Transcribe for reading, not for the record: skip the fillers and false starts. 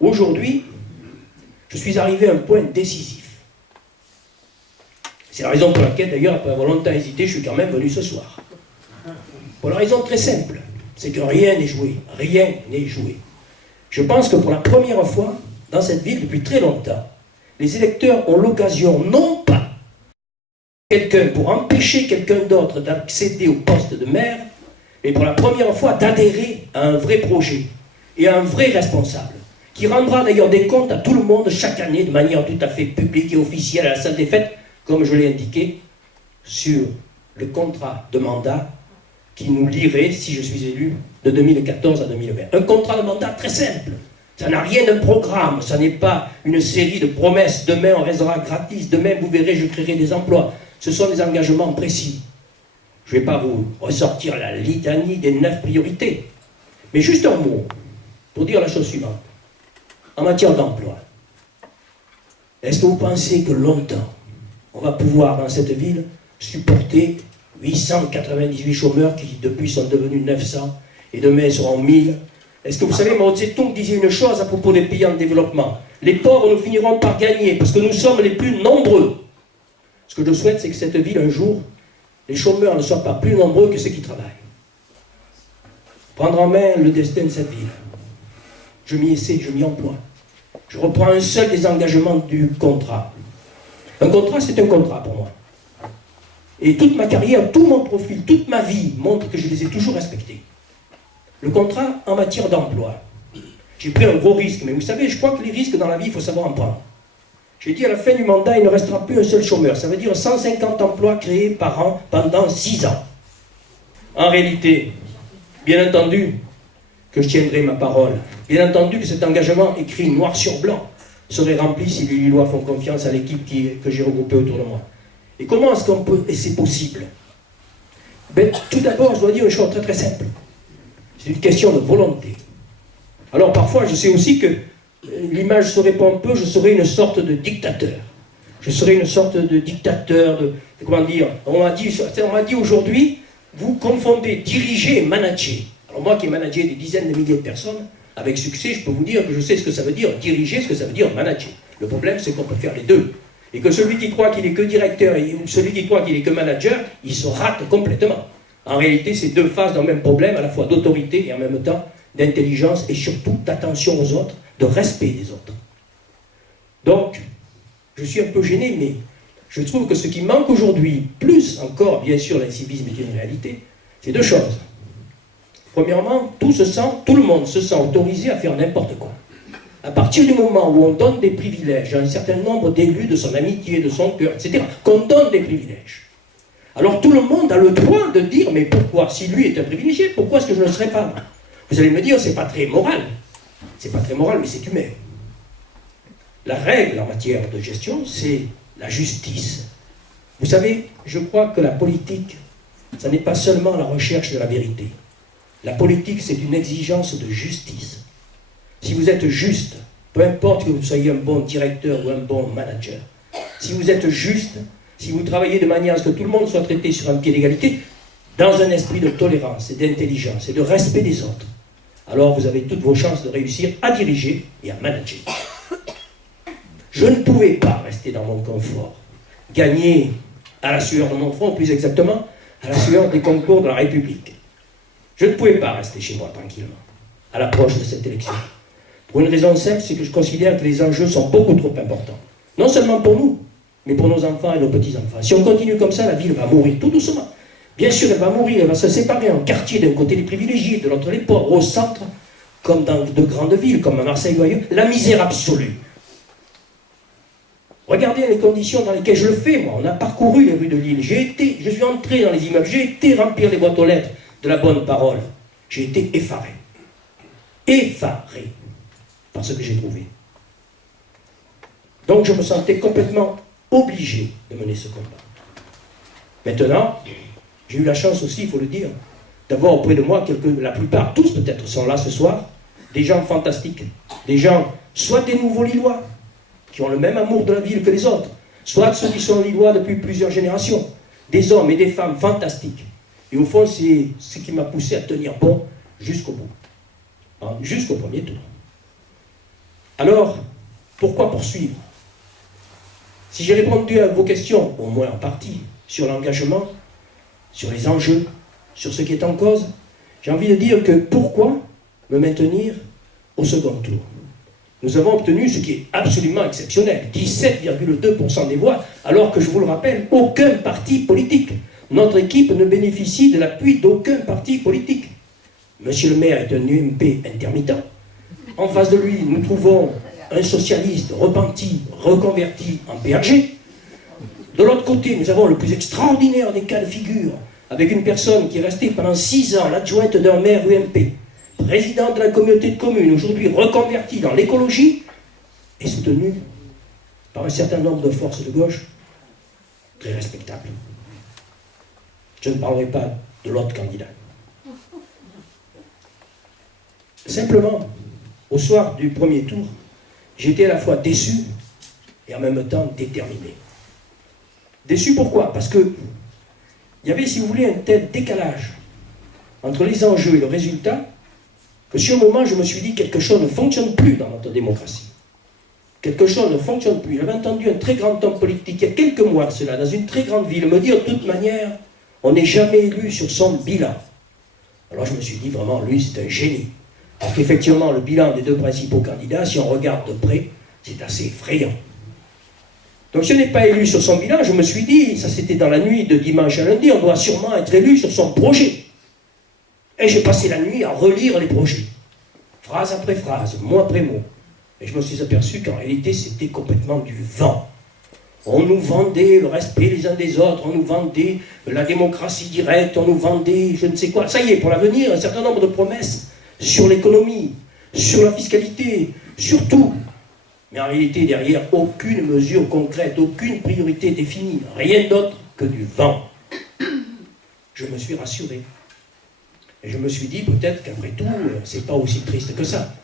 Aujourd'hui, je suis arrivé à un point décisif. C'est la raison pour laquelle, d'ailleurs, après avoir longtemps hésité, je suis quand même venu ce soir. Pour la raison très simple, c'est que rien n'est joué. Rien n'est joué. Je pense que pour la première fois, dans cette ville, depuis très longtemps, les électeurs ont l'occasion, non pas quelqu'un pour empêcher quelqu'un d'autre d'accéder au poste de maire, mais pour la première fois d'adhérer à un vrai projet et à un vrai responsable, qui rendra d'ailleurs des comptes à tout le monde chaque année de manière tout à fait publique et officielle à la salle des fêtes, comme je l'ai indiqué, sur le contrat de mandat qui nous lierait, si je suis élu, de 2014 à 2020. Un contrat de mandat très simple. Ça n'a rien d'un programme, ça n'est pas une série de promesses. Demain, on restera gratis. Demain, vous verrez, je créerai des emplois. Ce sont des engagements précis. Je ne vais pas vous ressortir la litanie des 9 priorités. Mais juste un mot pour dire la chose suivante. En matière d'emploi, est-ce que vous pensez que longtemps, on va pouvoir, dans cette ville, supporter 898 chômeurs qui, depuis, sont devenus 900 et demain seront 1000? Est-ce que vous savez, Mao Tse-tung disait une chose à propos des pays en développement. Les pauvres, nous finirons par gagner parce que nous sommes les plus nombreux. Ce que je souhaite, c'est que cette ville, un jour, les chômeurs ne soient pas plus nombreux que ceux qui travaillent. Prendre en main le destin de cette ville. Je m'y essaie, je m'y emploie. Je reprends un seul des engagements du contrat. Un contrat, c'est un contrat pour moi. Et toute ma carrière, tout mon profil, toute ma vie montre que je les ai toujours respectés. Le contrat en matière d'emploi. J'ai pris un gros risque, mais vous savez, je crois que les risques dans la vie, il faut savoir en prendre. J'ai dit à la fin du mandat, il ne restera plus un seul chômeur. Ça veut dire 150 emplois créés par an pendant 6 ans. En réalité, bien entendu que je tiendrai ma parole. Bien entendu que cet engagement écrit noir sur blanc serait rempli si les Lillois font confiance à l'équipe que j'ai regroupée autour de moi. Et comment est-ce qu'on peut, et c'est possible? Ben, tout d'abord, je dois dire une chose très très simple. C'est une question de volonté. Alors parfois, je sais aussi que l'image se répand un peu, je serai une sorte de dictateur. Je serai une sorte de dictateur, comment dire, on m'a dit aujourd'hui, vous confondez diriger et manager. Alors moi qui ai managé des dizaines de milliers de personnes, avec succès, je peux vous dire que je sais ce que ça veut dire diriger, ce que ça veut dire manager. Le problème, c'est qu'on peut faire les deux. Et que celui qui croit qu'il est que directeur ou celui qui croit qu'il est que manager, il se rate complètement. En réalité, c'est deux faces d'un même problème, à la fois d'autorité et en même temps d'intelligence et surtout d'attention aux autres, de respect des autres. Donc, je suis un peu gêné, mais je trouve que ce qui manque aujourd'hui, plus encore, bien sûr, l'incivisme est une réalité, c'est deux choses. Premièrement, tout le monde se sent autorisé à faire n'importe quoi. À partir du moment où on donne des privilèges à un certain nombre d'élus de son amitié, de son cœur, etc., qu'on donne des privilèges, alors tout le monde a le droit de dire, mais pourquoi? Si lui est un privilégié, pourquoi est-ce que je ne le serais pas? Vous allez me dire, c'est pas très moral. C'est pas très moral, mais c'est humain. La règle en matière de gestion, c'est la justice. Vous savez, je crois que la politique, ça n'est pas seulement la recherche de la vérité. La politique, c'est une exigence de justice. Si vous êtes juste, peu importe que vous soyez un bon directeur ou un bon manager, si vous êtes juste, si vous travaillez de manière à ce que tout le monde soit traité sur un pied d'égalité, dans un esprit de tolérance et d'intelligence et de respect des autres, alors vous avez toutes vos chances de réussir à diriger et à manager. Je ne pouvais pas rester dans mon confort, gagner à la sueur de mon front, plus exactement, à la sueur des concours de la République. Je ne pouvais pas rester chez moi tranquillement, à l'approche de cette élection. Pour une raison simple, c'est que je considère que les enjeux sont beaucoup trop importants. Non seulement pour nous, mais pour nos enfants et nos petits-enfants. Si on continue comme ça, la ville va mourir tout doucement. Bien sûr, elle va mourir, elle va se séparer en quartiers, d'un côté les privilégiés, de l'autre les pauvres, au centre, comme dans de grandes villes, comme à Marseille ou ailleurs, la misère absolue. Regardez les conditions dans lesquelles je le fais, moi. On a parcouru les rues de Lille. Je suis entré dans les immeubles, j'ai été remplir les boîtes aux lettres de la bonne parole. J'ai été effaré. Effaré par ce que j'ai trouvé. Donc je me sentais complètement obligé de mener ce combat. Maintenant, j'ai eu la chance aussi, il faut le dire, d'avoir auprès de moi, la plupart, tous peut-être, sont là ce soir, des gens fantastiques, des gens, soit des nouveaux Lillois, qui ont le même amour de la ville que les autres, soit ceux qui sont Lillois depuis plusieurs générations, des hommes et des femmes fantastiques. Et au fond, c'est ce qui m'a poussé à tenir bon jusqu'au bout, jusqu'au premier tour. Alors, pourquoi poursuivre? Si j'ai répondu à vos questions, au moins en partie, sur l'engagement, sur les enjeux, sur ce qui est en cause, j'ai envie de dire que pourquoi me maintenir au second tour? Nous avons obtenu ce qui est absolument exceptionnel, 17,2% des voix, alors que, je vous le rappelle, aucun parti politique. Notre équipe ne bénéficie de l'appui d'aucun parti politique. Monsieur le maire est un UMP intermittent. En face de lui, nous trouvons un socialiste repenti, reconverti en PRG. De l'autre côté, nous avons le plus extraordinaire des cas de figure, avec une personne qui est restée pendant 6 ans l'adjointe d'un maire UMP, président de la communauté de communes, aujourd'hui reconverti dans l'écologie, et soutenu par un certain nombre de forces de gauche très respectables. Je ne parlerai pas de l'autre candidat. Simplement, au soir du premier tour, j'étais à la fois déçu et en même temps déterminé. Déçu pourquoi? Parce que il y avait, si vous voulez, un tel décalage entre les enjeux et le résultat que sur le moment, je me suis dit quelque chose ne fonctionne plus dans notre démocratie. Quelque chose ne fonctionne plus. J'avais entendu un très grand homme politique, il y a quelques mois de cela, dans une très grande ville, me dire de toute manière, on n'est jamais élu sur son bilan. Alors je me suis dit, vraiment, lui, c'est un génie. Parce qu'effectivement, le bilan des deux principaux candidats, si on regarde de près, c'est assez effrayant. Donc si on n'est pas élu sur son bilan, je me suis dit, ça c'était dans la nuit de dimanche à lundi, on doit sûrement être élu sur son projet. Et j'ai passé la nuit à relire les projets, phrase après phrase, mot après mot. Et je me suis aperçu qu'en réalité, c'était complètement du vent. On nous vendait le respect les uns des autres, on nous vendait la démocratie directe, on nous vendait je ne sais quoi. Ça y est, pour l'avenir, un certain nombre de promesses sur l'économie, sur la fiscalité, sur tout. Mais en réalité, derrière, aucune mesure concrète, aucune priorité définie, rien d'autre que du vent. Je me suis rassuré. Et je me suis dit, peut-être qu'après tout, c'est pas aussi triste que ça.